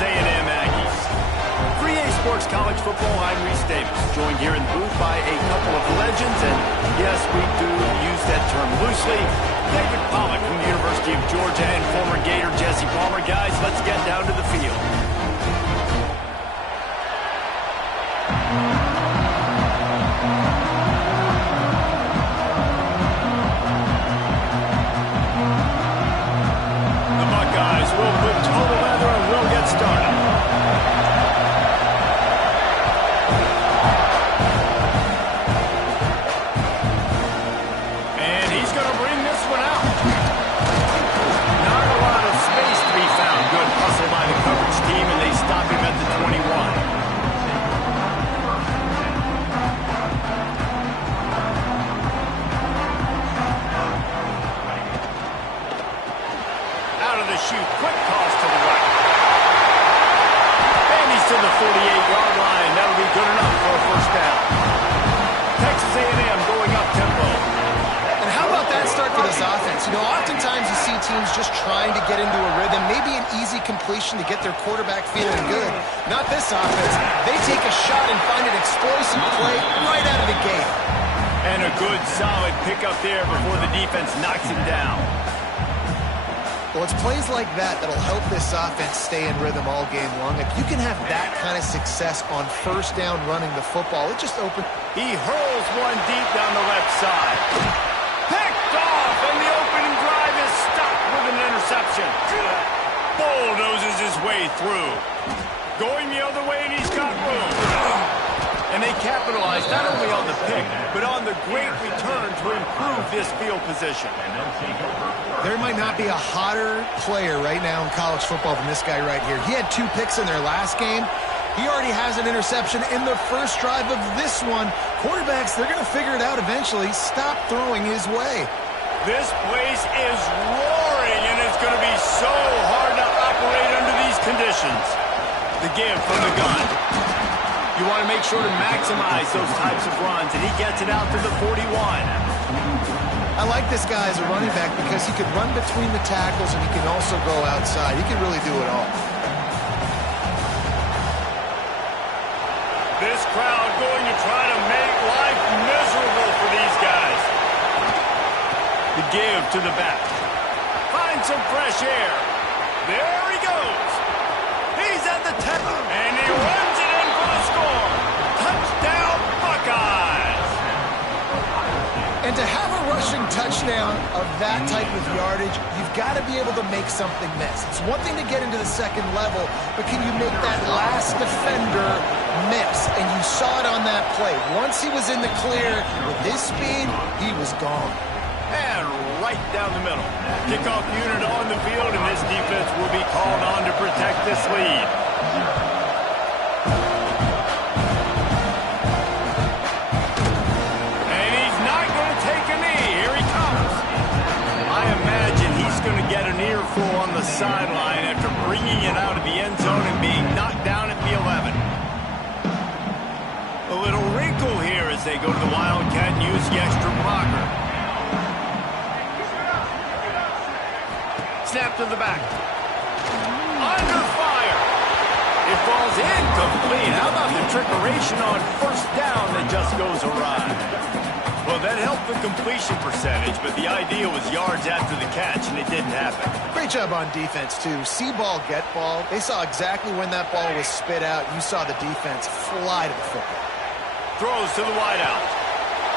A&M Aggies. 3A Sports College Football, I'm Reese Davis, joined here in the booth by a couple of legends, and yes, we do use that term loosely. David Pollock from the University of Georgia and former Gator Jesse Palmer. Guys, let's get down to the field. The Buckeyes will put total leather and we'll get started. And he's going to bring this one out. Not a lot of space to be found. Good hustle by the coverage team, and they stop him at the 21. Shoot, quick toss to the right. And he's to the 48-yard line. That'll be good enough for a first down. Texas A&M going up tempo. And how about that start for this offense? You know, oftentimes you see teams just trying to get into a rhythm, maybe an easy completion to get their quarterback feeling good. Not this offense. They take a shot and find an explosive play right out of the gate. And a good, solid pickup there before the defense knocks him down. Well, it's plays like that that'll help this offense stay in rhythm all game long. If you can have that kind of success on first down running the football, it just opens. He hurls one deep down the left side. Picked off, and the opening drive is stopped with an interception. Bulldozes his way through. Going the other way, and he's got room. And they capitalize not only on the pick, but on the great return to improve this field position. There might not be a hotter player right now in college football than this guy right here. He had 2 picks in their last game. He already has an interception in the first drive of this one. Quarterbacks, they're going to figure it out eventually. Stop throwing his way. This place is roaring, and it's going to be so hard to operate under these conditions. The give from the gun. You want to make sure to maximize those types of runs, and he gets it out to the 41. I like this guy as a running back because he can run between the tackles and he can also go outside. He can really do it all. This crowd going to try to make life miserable for these guys. The give to the back. Find some fresh air. There he goes. He's at the 10, and he runs it in for the score. Touchdown, Buckeyes. And to have a rushing touchdown of that type of yardage, you've got to be able to make something miss. It's one thing to get into the second level, but can you make that last defender miss? And you saw it on that play. Once he was in the clear, with his speed, he was gone. And right down the middle. Kickoff unit on the field, and this defense will be called on to protect this lead. And he's not going to take a knee. Here he comes. I imagine he's going to get an earful on the sideline after bringing it out of the end zone and being knocked down at the 11. A little wrinkle here as they go to the Wildcat and use the extra blocker. Snap to the back. Under fire. It falls incomplete. How about the trickeration on first down that just goes awry? Well, that helped the completion percentage, but the idea was yards after the catch, and it didn't happen. Great job on defense, too. See ball, get ball. They saw exactly when that ball was spit out. You saw the defense fly to the football. Throws to the wideout.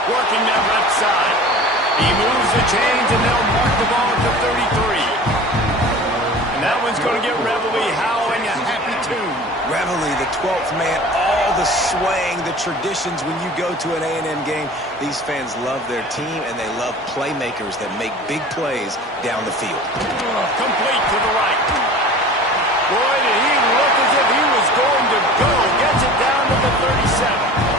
Working that left side. He moves the chains, and they'll mark the ball at the 33. And that one's going to get Reveille howling a happy tune. Reveille, the 12th man, all the swaying, the traditions when you go to an A&M game. These fans love their team, and they love playmakers that make big plays down the field. Complete to the right. Boy, did he look as if he was going to go. Gets it down to the 37.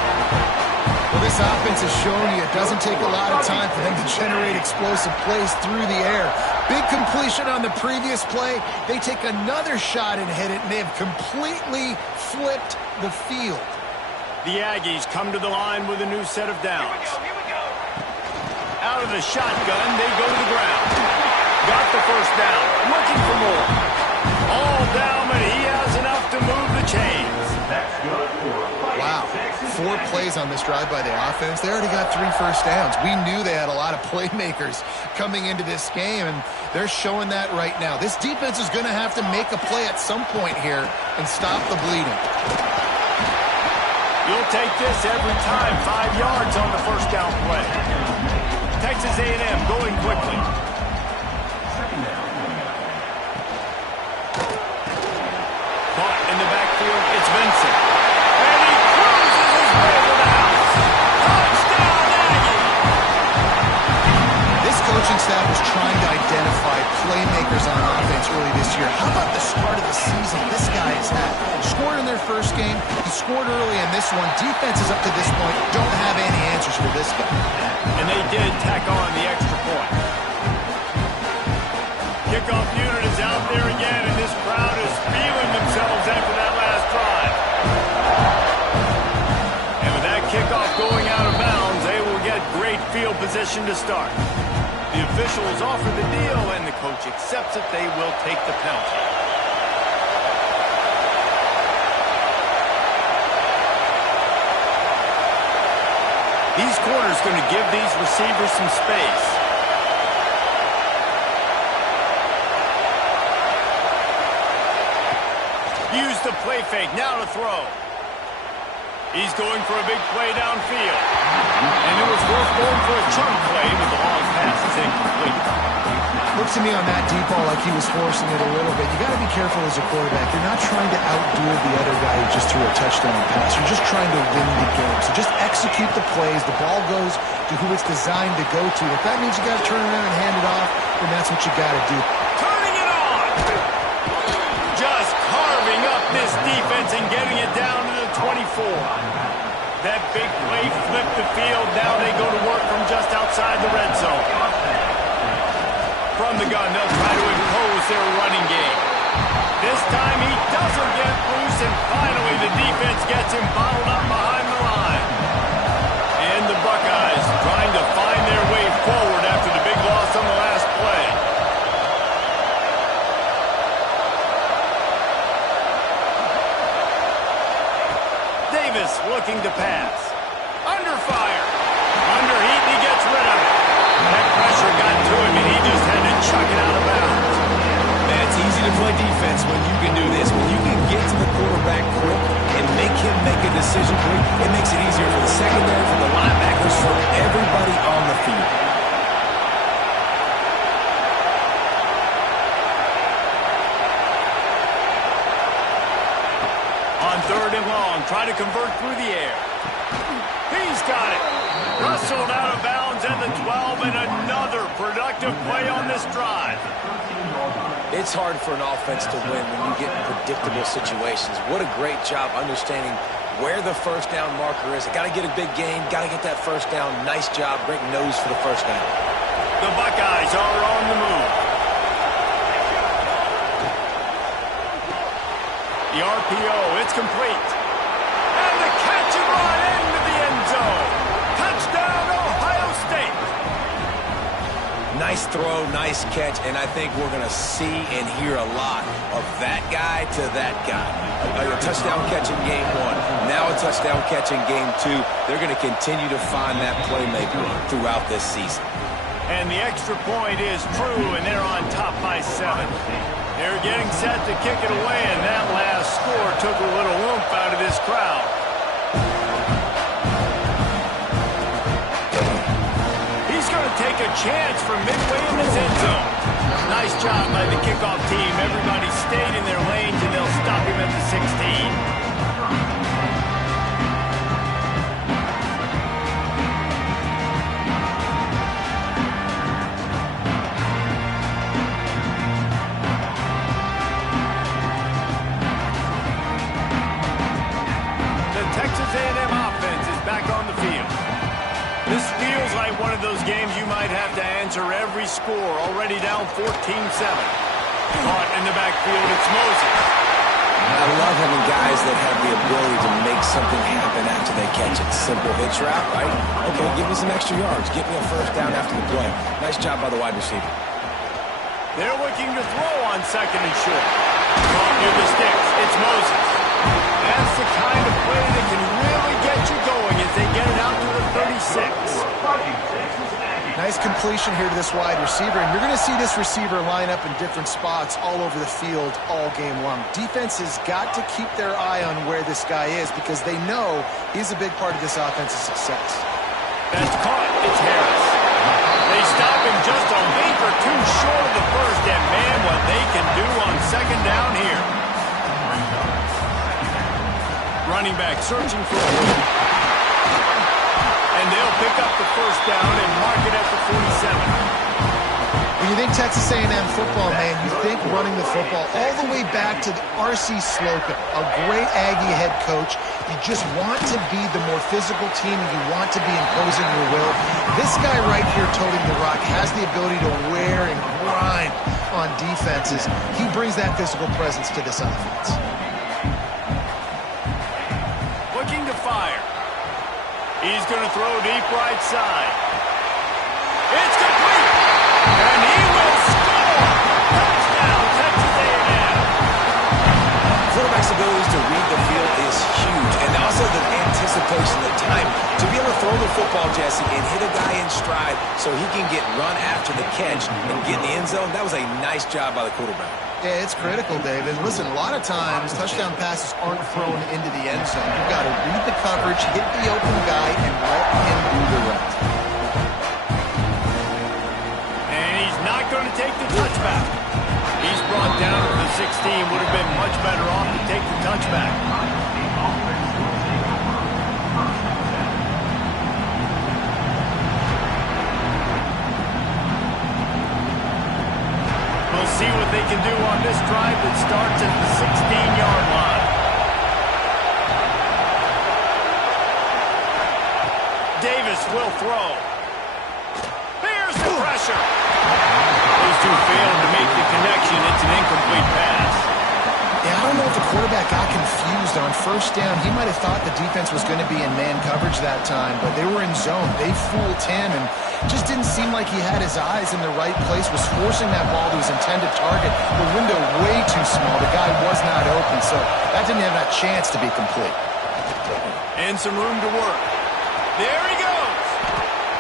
Well, this offense has shown you it doesn't take a lot of time for them to generate explosive plays through the air. Big completion on the previous play. They take another shot and hit it, and they have completely flipped the field. The Aggies come to the line with a new set of downs. Out of the shotgun, they go to the ground. Got the first down. Looking for more. All down, but he has enough plays on this drive by the offense. They already got 3 first downs. We knew they had a lot of playmakers coming into this game, and they're showing that right now. This defense is going to have to make a play at some point here and stop the bleeding. You'll take this every time. 5 yards on the first down play. Texas A&M going quickly. Caught in the backfield, it's Vincent. And he cruises his way to the house. Touchdown, Aggie! This coaching staff was trying to identify playmakers on offense early this year. How about the start of the season this guy has had? Scored in their first game. He scored early in this one. Defenses up to this point don't have any answers for this guy. And they did tack on the extra point. Kickoff unit is out there again, and this crowd is feeling themselves after that last drive. And with that kickoff going out of bounds, they will get great field position to start. The officials offer the deal, and the coach accepts it. They will take the penalty. These corners going to give these receivers some space. Use the play fake, now to throw. He's going for a big play downfield. And it was worth going for a chunk play, but the long pass is incomplete. Looks to me on that deep ball like he was forcing it a little bit. You got to be careful as a quarterback. You're not trying to outduel the other guy who just threw a touchdown pass. You're just trying to win the game. So just execute the plays. The ball goes to who it's designed to go to. If that means you got to turn around and hand it off, then that's what you got to do. Turning it on! Just carving up this defense and getting it down to the 24. That big play flipped the field. Now they go to work from just outside the red zone. From the gun, they'll try to impose their running game. This time he doesn't get loose, and finally the defense gets him bottled up behind the line. And the Buckeyes trying to find their way forward after the big loss on the last play. Davis looking to pass. Under fire. Under heat, and he gets rid of it. That pressure got to him, and he just had to chuck it out of bounds. Man, it's easy to play defense when you can do this. When you can get to the quarterback quick and make him make a decision quick, it makes it easier for the secondary, for the linebackers, for everybody on the field. On 3rd and long, try to convert through the air. He's got it. Rustled out of bounds at the 12, and another productive play on this drive. It's hard for an offense to win when you get in predictable situations. What a great job understanding where the first down marker is. Got to get a big gain, got to get that first down. Nice job, great nose for the first down. The Buckeyes are on the move. The RPO, it's complete. And the catch and run into the end zone. Touchdown, Ohio State. Nice throw, nice catch, and I think we're going to see and hear a lot of that guy to that guy. A touchdown catch in game 1, now a touchdown catch in game 2. They're going to continue to find that playmaker throughout this season. And the extra point is true, and they're on top by 7. They're getting set to kick it away, and that last score took a little oomph out of this crowd. He's going to take a chance from midway in his end zone. Nice job by the kickoff team. Everybody stayed in their lanes, and they'll stop him at the 16. A&M offense is back on the field. This feels like one of those games you might have to answer every score. Already down 14-7. Caught in the backfield, it's Moses. I love having guys that have the ability to make something happen after they catch it. Simple hitch route, right? Okay, give me some extra yards. Get me a first down after the play. Nice job by the wide receiver. They're looking to throw on 2nd and short. Caught near the sticks, it's Moses. That's the kind of play that can really get you going. It's they get it out to the 36. Nice completion here to this wide receiver, and you're going to see this receiver line up in different spots all over the field all game long. Defense has got to keep their eye on where this guy is because they know he's a big part of this offense's success. That's caught. It's Harris. They stop him just a leap or two short of the first, and man, what they can do on second down here. Running back searching for a lead. And they'll pick up the first down and mark it at the 47. When you think Texas A&M football, man, you think running the football all the way back to the R.C. Slocum, a great Aggie head coach. You just want to be the more physical team, and you want to be imposing your will. This guy right here toting the rock has the ability to wear and grind on defenses. He brings that physical presence to this offense. Looking to fire. He's going to throw deep right side. It's complete. And he will score. Touchdown, Texas A&M. Quarterback's ability to read the field is huge. And also the anticipation, the time to be able to throw the football, Jesse, and hit a guy in stride so he can get run after the catch and get in the end zone. That was a nice job by the quarterback. Yeah, it's critical, David. Listen, a lot of times touchdown passes aren't thrown into the end zone. You've got to read the coverage, hit the open guy, and let him do the rest. And he's not going to take the touchback. He's brought down to the 16. Would have been much better off to take the touchback. We'll see what they can do on this drive that starts at the 16-yard line. Davis will throw. Here's the pressure. Those two failed to make the connection. It's an incomplete pass. Yeah, I don't know if the quarterback got confused on first down. He might have thought the defense was going to be in man coverage that time, but they were in zone. They fooled him, and just didn't seem like he had his eyes in the right place, was forcing that ball to his intended target. The window way too small. The guy was not open, so that didn't have that chance to be complete. And some room to work. There he goes.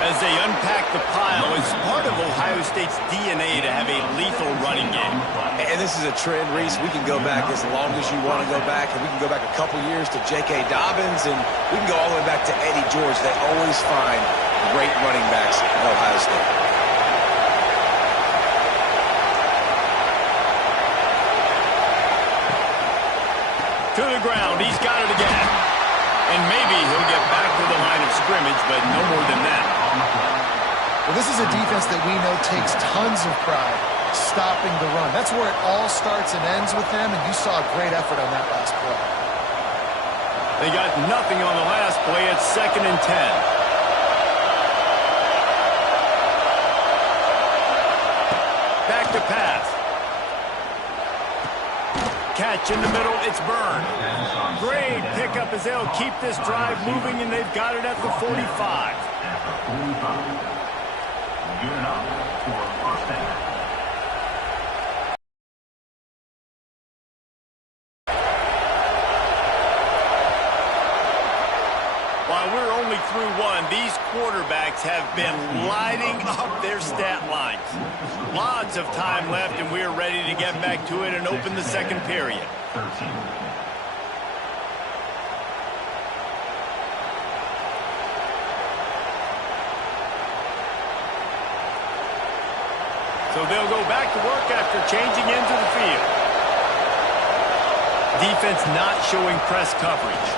As they unpack the pile, it's part of Ohio State's DNA to have a lethal running game. And this is a trend, Reese. We can go back as long as you want to go back, and we can go back a couple years to J.K. Dobbins, and we can go all the way back to Eddie George. They always find great running backs at Ohio State. To the ground, he's got it again. And maybe he'll get back to the line of scrimmage, but no more than that. Well, this is a defense that we know takes tons of pride stopping the run. That's where it all starts and ends with them, and you saw a great effort on that last play. They got nothing on the last play. It's 2nd and 10. Back to pass. Catch in the middle. It's Byrne. Great pickup as they'll keep this drive moving, and they've got it at the 45. While we're only through one, these quarterbacks have been lighting up their stat lines. Lots of time left, and we're ready to get back to it and open the second period. So they'll go back to work after changing into the field. Defense not showing press coverage.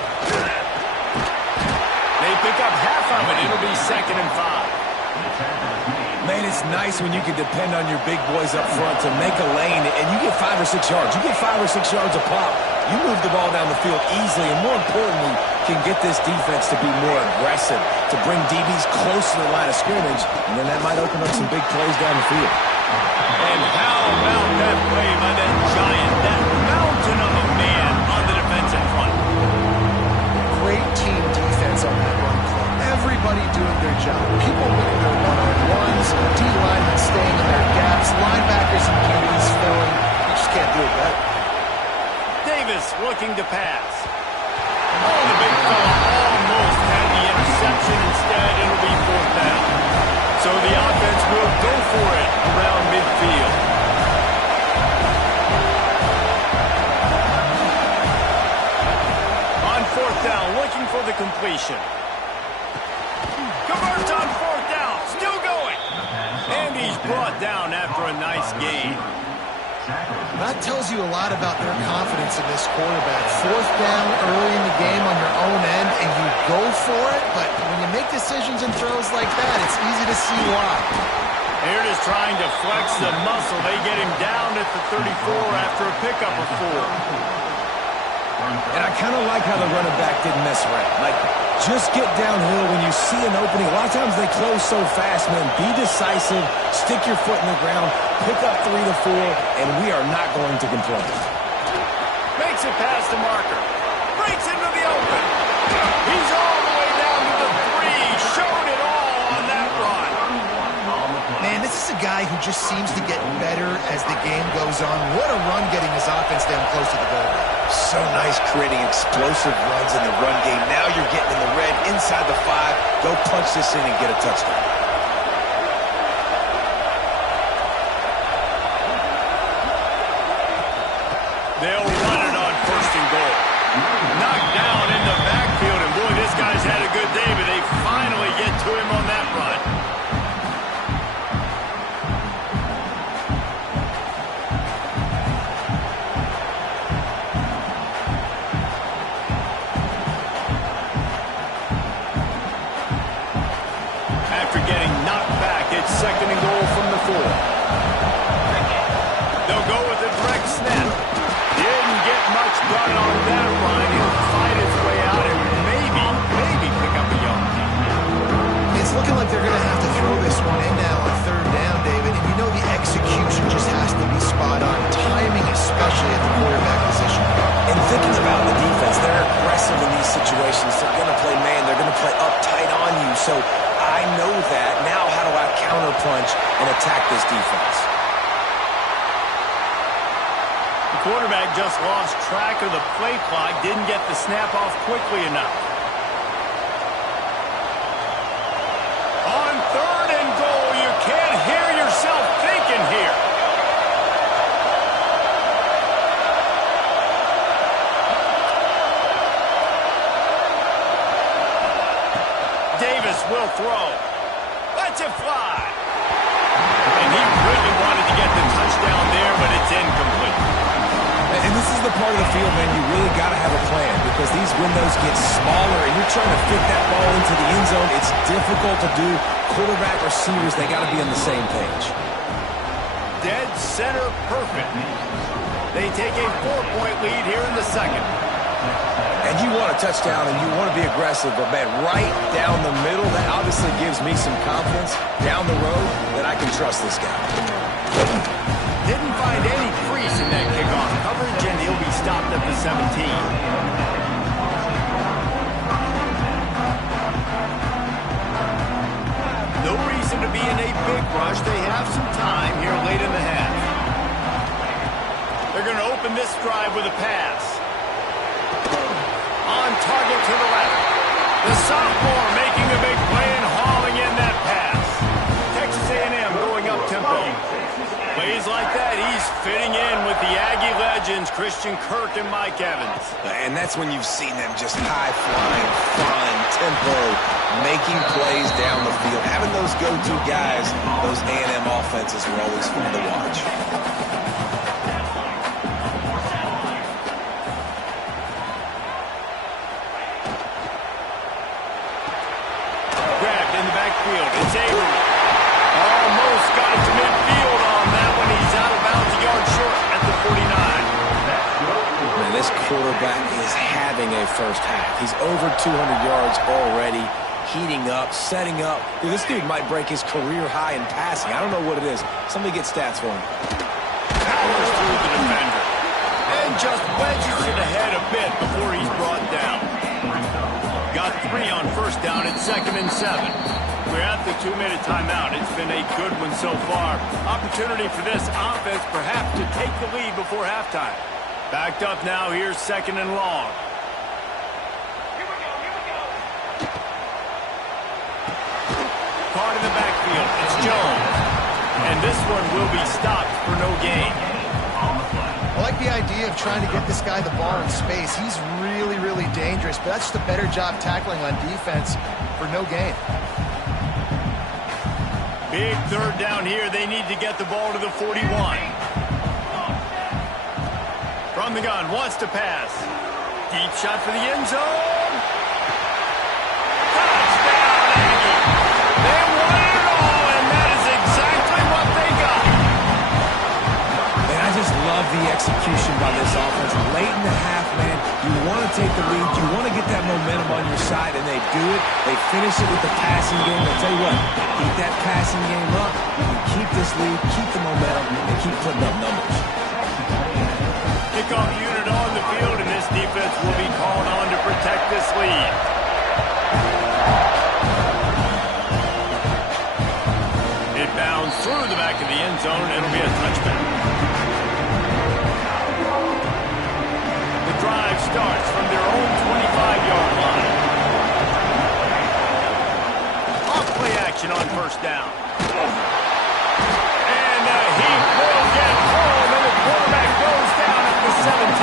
They pick up half of it. It'll be 2nd and 5. Man, it's nice when you can depend on your big boys up front to make a lane, and you get 5 or 6 yards. You get 5 or 6 yards a pop. You move the ball down the field easily, and more importantly, can get this defense to be more aggressive, to bring DBs close to the line of scrimmage, and then that might open up some big plays down the field. And how about that play by that giant, that mountain of a man on the defensive front? Great team defense on that run play. Everybody doing their job. People winning their one-on-ones, D-linemen staying in their gaps, linebackers and DBs filling. You just can't do it better. Davis looking to pass. Oh, the big fella almost had the interception. will go for it around midfield. On fourth down, looking for the completion. Converts on fourth down, still going. And he's brought down after a nice gain. That tells you a lot about their confidence in this quarterback. Fourth down early in the game on your own end, and you go for it, but when you make decisions and throws like that, it's easy to see why. They're just trying to flex the muscle. They get him down at the 34 after a pickup of 4. And I kind of like how the running back didn't mess around. Like, just get downhill when you see an opening. A lot of times they close so fast, man. Be decisive, stick your foot in the ground, pick up 3 to 4, and we are not going to complain. Makes it past the marker. Breaks into the open. He's all the way down to the 3. Showed it all on that run. Man, this is a guy who just seems to get better as the game goes on. What a run getting his offense down close to the goal. So nice creating explosive runs in the run game. Now you're getting in the red inside the 5. Go punch this in and get a touchdown. They'll run it on first and goal. Knocked down in the backfield, and boy, this guy's had a good day, but they finally get to him on that run. After getting knocked back, it's second and goal from the 4. They'll go with a direct snap. Didn't get much done on that run. He'll fight his way out and maybe pick up a yard. It's looking like they're going to have to throw this one in now on third down, David. And you know the execution just has to be spot on. Timing, especially at the quarterback position. And thinking about the defense, they're aggressive in these situations. They're going to play man. They're going to play up tight on you. So I know that. Now how do I counterpunch and attack this defense? The quarterback just lost track of the play clock. Didn't get the snap off quickly enough. On third and goal, you can't hear yourself thinking here. Davis will throw. Lets it fly. And he really wanted to get the touchdown there, but it's incomplete. And this is the part of the field, man, you really got to have a plan because these windows get smaller and you're trying to fit that ball into the end zone. It's difficult to do. Quarterback, receivers, they got to be on the same page. Dead center perfect. They take a 4-point lead here in the second. And you want a touchdown and you want to be aggressive, but, man, right down the middle, that obviously gives me some confidence down the road that I can trust this guy. Didn't find any crease in that kickoff coverage, and he'll be stopped at the 17. No reason to be in a big rush. They have some time here late in the half. They're going to open this drive with a pass. On target to the left. The sophomore making a big play and hauling in that pass. Texas A&M going up tempo. Plays like that, he's fitting in with the Aggie legends, Christian Kirk and Mike Evans. And that's when you've seen them just high-flying, fun, tempo, making plays down the field. Having those go-to guys, those A&M offenses were always fun to watch. Grabbed in the backfield, it's Avery. Almost got it to midfield on that one. He's out of bounds a yard short at the 49. Man, this quarterback is having a first half. He's over 200 yards already, heating up, setting up. Dude, this dude might break his career high in passing. I don't know what it is. Somebody get stats for him. Powers through the defender. And just wedges it ahead a bit before he's brought down. Got 3 on first down at 2nd and 7. We're at the 2-minute timeout. It's been a good one so far. Opportunity for this offense perhaps to take the lead before halftime. Backed up now. Here's 2nd and long. Caught in the backfield. It's Jones. And this one will be stopped for no gain. I like the idea of trying to get this guy the ball in space. He's really, really dangerous, but that's just a better job tackling on defense for no gain. Big third down here. They need to get the ball to the 41. From the gun, wants to pass. Deep shot for the end zone. Touchdown, Aggie. They won it all, and that is exactly what they got. Man, I just love the execution by this offense. Late in the half, man, you want to take the lead. You want to get that momentum on your side, and they do it. They finish it with the passing game. I'll tell you what, keep that passing game up. You keep this lead, keep the momentum, and keep putting up numbers. Kickoff unit on the field, and this defense will be called on to protect this lead. It bounds through the back of the end zone. It'll be a touchback. The drive starts from their own 25-yard line. Off play action on first down. And he will get home, and the quarterback goes down at the 17.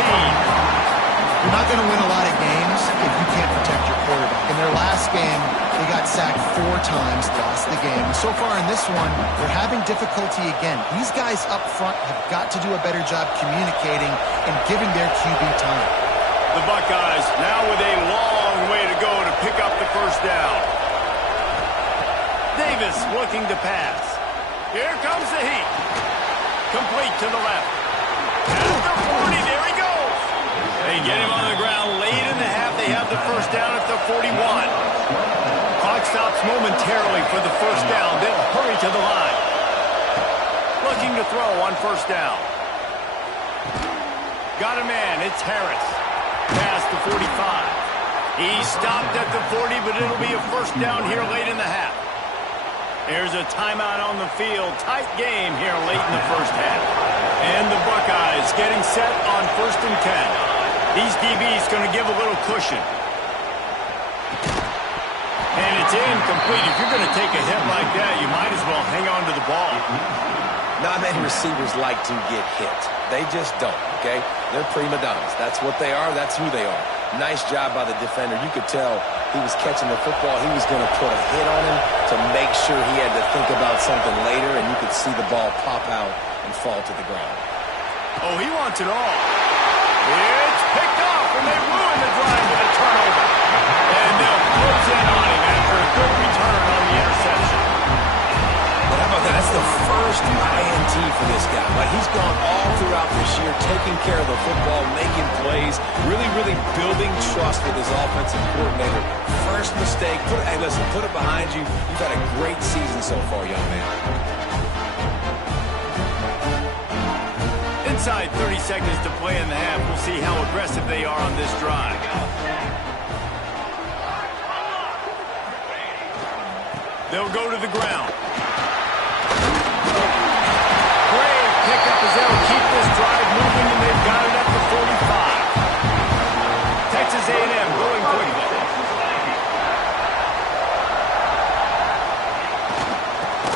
You're not going to win a lot of games if you can't protect your quarterback. In their last game, they got sacked 4 times, lost the game. So far in this one, they're having difficulty again. These guys up front have got to do a better job communicating and giving their QB time. The Buckeyes now with a long way to go to pick up the first down. Davis looking to pass. Here comes the heat. Complete to the left. At the 40, there he goes. They get him on the ground late in the half. They have the first down at the 41. Clock stops momentarily for the first down. They'll hurry to the line. Looking to throw on first down. Got a man. It's Harris. Past the 45. He stopped at the 40, but it'll be a first down here late in the half. There's a timeout on the field. Tight game here late in the first half. And the Buckeyes getting set on 1st and 10. These DBs going to give a little cushion. And it's incomplete. If you're going to take a hit like that, you might as well hang on to the ball. Not many receivers like to get hit. They just don't, okay? They're prima donnas. That's what they are. That's who they are. Nice job by the defender. You could tell he was catching the football. He was going to put a hit on him to make sure he had to think about something later, and you could see the ball pop out and fall to the ground. Oh, he wants it all. It's picked off, and they ruin the drive with a turnover. And they'll close in on him after a good return on the interception. But how about that? That's the first INT for this guy. Like, he's gone all throughout this year, taking care of the football, making plays, really, really building trust with his offensive coordinator. First mistake. Hey, listen, put it behind you. You've had a great season so far, young man. Inside 30 seconds to play in the half. We'll see how aggressive they are on this drive. They'll go to the ground. Great pickup as they'll keep this drive moving, and they've got it at the 45. Texas A&M going quickly.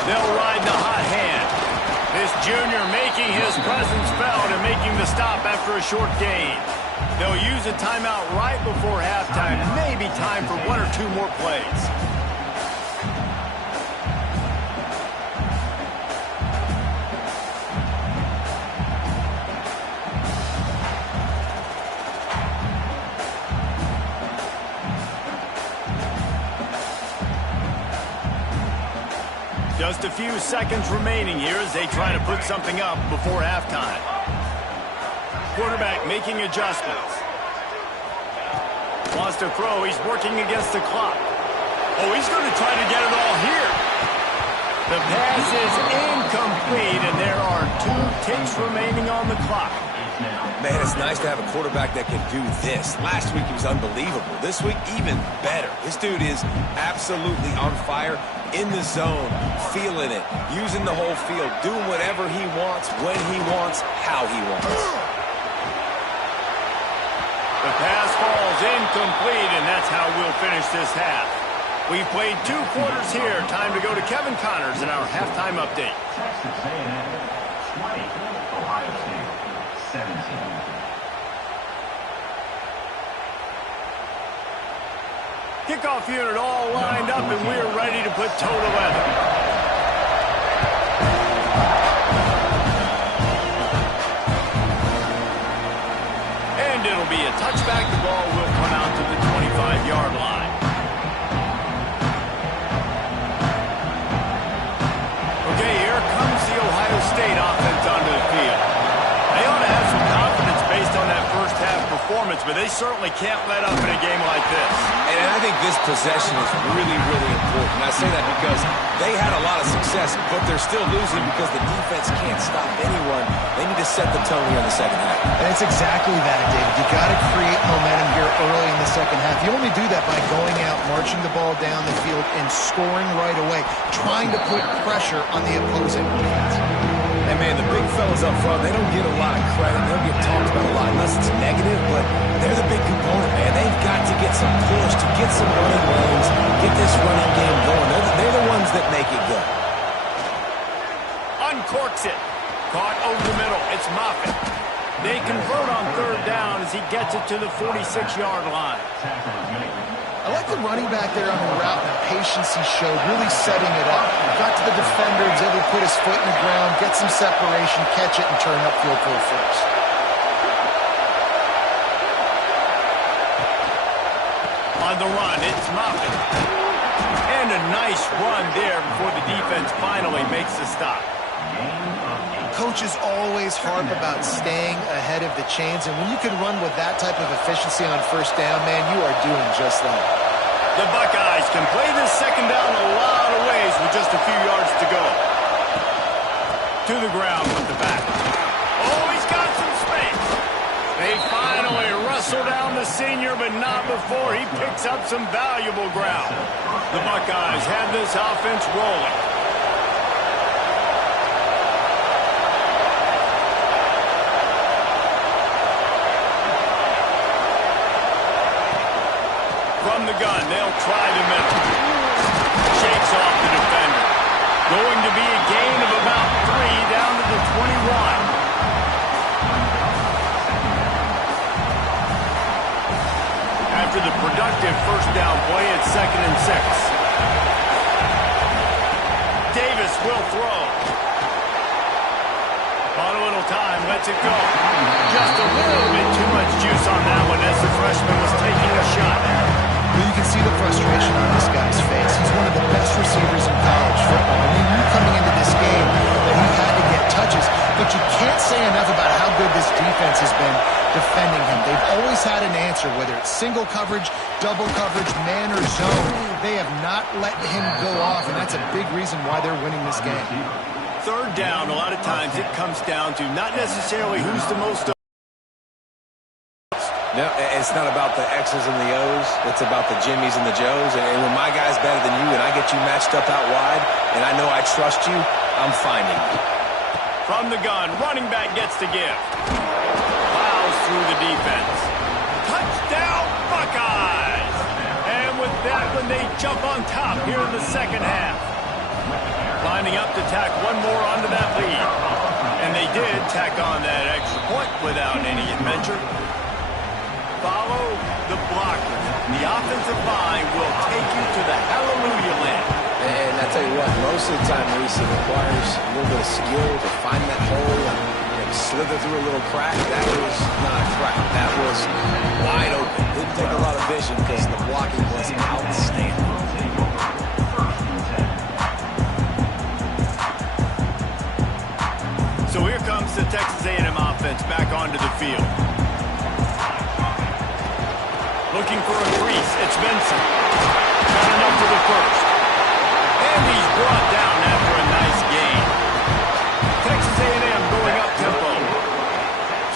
They'll ride the hot hand. This junior making his presence felt and making the stop after a short gain. They'll use a timeout right before halftime. Maybe time for 1 or 2 more plays. Just a few seconds remaining here as they try to put something up before halftime. Quarterback making adjustments. Wants to throw. He's working against the clock. Oh, he's going to try to get it all here. The pass is incomplete, and there are 2 ticks remaining on the clock. Man, it's nice to have a quarterback that can do this. Last week he was unbelievable. This week, even better. This dude is absolutely on fire, in the zone, feeling it, using the whole field, doing whatever he wants, when he wants, how he wants. The pass falls incomplete, and that's how we'll finish this half. We've played 2 quarters here. Time to go to Kevin Connors in our halftime update. Texas A&M 20, Ohio State 17. Kickoff unit all lined up, and we're ready to put toe to leather. And it'll be a touchback. The ball will come out to the 25-yard line. Okay, here comes the Ohio State offense onto the field. They ought to have some confidence based on that first half performance, but they certainly can't let up in a game like this. And I think this possession is really, really important. I say that because they had a lot of success, but they're still losing because the defense can't stop anyone. They need to set the tone here in the second half. And it's exactly that, David. You got to create momentum here early in the second half. You only do that by going out, marching the ball down the field, and scoring right away, trying to put pressure on the opposing defense. And, man, the big fellas up front, they don't get a lot of credit. They don't get talked about a lot unless it's negative, but they're the big component, man. They've got to get some push, to get some running lanes, get this running game going. They're the ones that make it go. Uncorks it. Caught over the middle. It's Moffitt. They convert on third down as he gets it to the 46-yard line. I like the running back there on the route and the patience he showed, really setting it up. Got to the defender, was able to put his foot in the ground, get some separation, catch it, and turn upfield for a first. On the run, it's Moffitt. And a nice run there before the defense finally makes the stop. Coaches always harp about staying ahead of the chains, and when you can run with that type of efficiency on first down, man, you are doing just that. The Buckeyes can play this second down a lot of ways with just a few yards to go. To the ground with the back. Oh, he's got some space. They finally wrestle down the senior, but not before he picks up some valuable ground. The Buckeyes have this offense rolling. From the gun, they'll try the middle. Shakes off the defender. Going to be a gain of about 3 down to the 21. After the productive first down play, it's 2nd and 6. Davis will throw. On a little time, lets it go. Just a little bit too much juice on that one as the freshman was taking a shot. Well, you can see the frustration on this guy's face. He's one of the best receivers in college football. I mean, you're coming into this game that he had to get touches, but you can't say enough about how good this defense has been defending him. They've always had an answer, whether it's single coverage, double coverage, man or zone. They have not let him go off, and that's a big reason why they're winning this game. Third down, a lot of times it comes down to not necessarily who's the most. No, it's not about the X's and the O's. It's about the Jimmies and the Joes. And when my guy's better than you and I get you matched up out wide and I know I trust you, I'm finding you. From the gun, running back gets to give. Plows through the defense. Touchdown, Buckeyes! And with that one, they jump on top here in the second half. Lining up to tack one more onto that lead. And they did tack on that extra point without any adventure. Follow the blockers. The offensive line will take you to the hallelujah land. And I tell you what, most of the time, Reese, it requires a little bit of skill to find that hole and slither through a little crack. That was not a crack. That was wide open. Didn't take a lot of vision because the blocking was outstanding. So here comes the Texas A&M offense back onto the field. Looking for a crease. It's Benson. Got enough for the first. And he's brought down after a nice gain. Texas A&M going up tempo.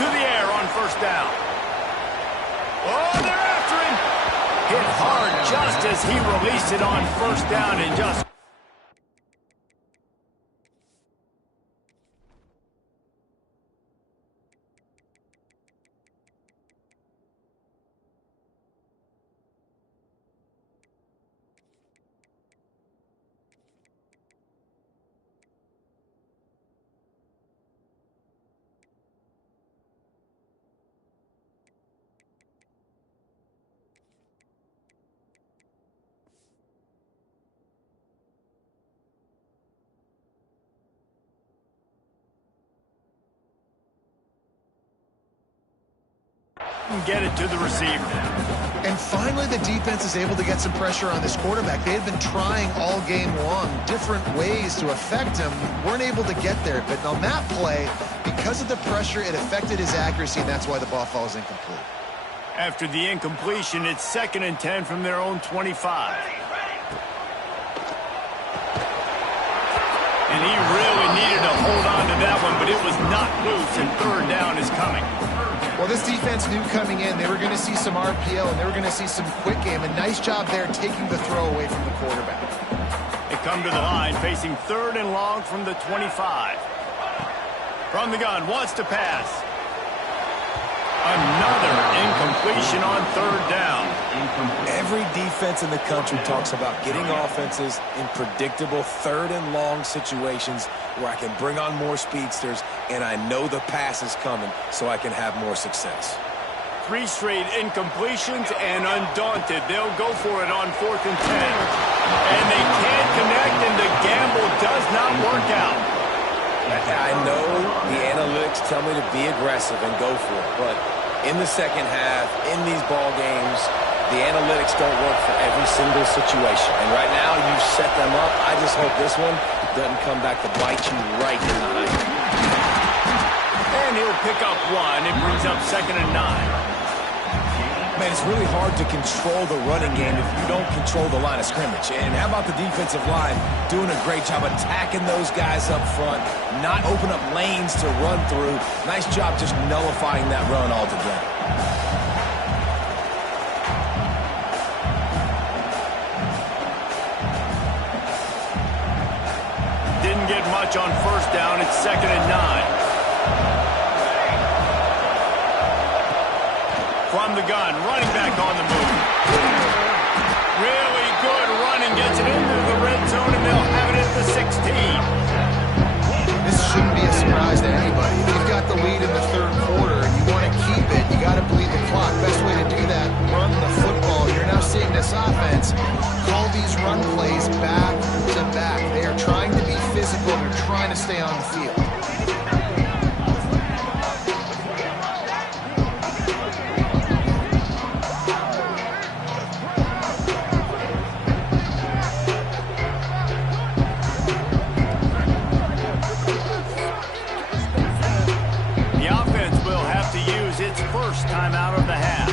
To the air on first down. Oh, they're after him. Hit hard just as he released it on first down and just... couldn't get it to the receiver. And finally, the defense is able to get some pressure on this quarterback. They had been trying all game long different ways to affect him. Weren't able to get there. But on that play, because of the pressure, it affected his accuracy, and that's why the ball falls incomplete. After the incompletion, it's 2nd and 10 from their own 25. And he really needed to hold on to that one, but it was not loose, and 3rd down is coming. Well, this defense knew coming in they were going to see some RPO, and they were going to see some quick game. A nice job there taking the throw away from the quarterback. They come to the line, facing 3rd and long from the 25. From the gun, wants to pass. Another incompletion on 3rd down. Every defense in the country talks about getting offenses in predictable 3rd and long situations where I can bring on more speedsters and I know the pass is coming so I can have more success. 3 straight incompletions, and undaunted, they'll go for it on 4th and 10. And they can't connect, and the gamble does not work out. I know the analytics tell me to be aggressive and go for it, but in the second half, in these ball games, the analytics don't work for every single situation. And right now, you've set them up. I just hope this one doesn't come back to bite you right in the eye. And he'll pick up 1. It brings up 2nd and 9. Man, it's really hard to control the running game if you don't control the line of scrimmage. And how about the defensive line doing a great job attacking those guys up front, not open up lanes to run through. Nice job just nullifying that run altogether. Didn't get much on 1st down. It's 2nd and 9. From the gun, running back on the move. Really good running, gets it into the red zone, and they'll have it at the 16. This shouldn't be a surprise to anybody. If you've got the lead in the 3rd quarter and you want to keep it, you got to bleed the clock. Best way to do that, run the football. You're now seeing this offense call these run plays back to back. They are trying to be physical. They're trying to stay on the field. Timeout of the half.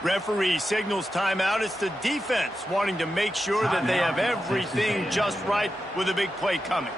Referee signals timeout. It's the defense wanting to make sure that they have everything just right with a big play coming.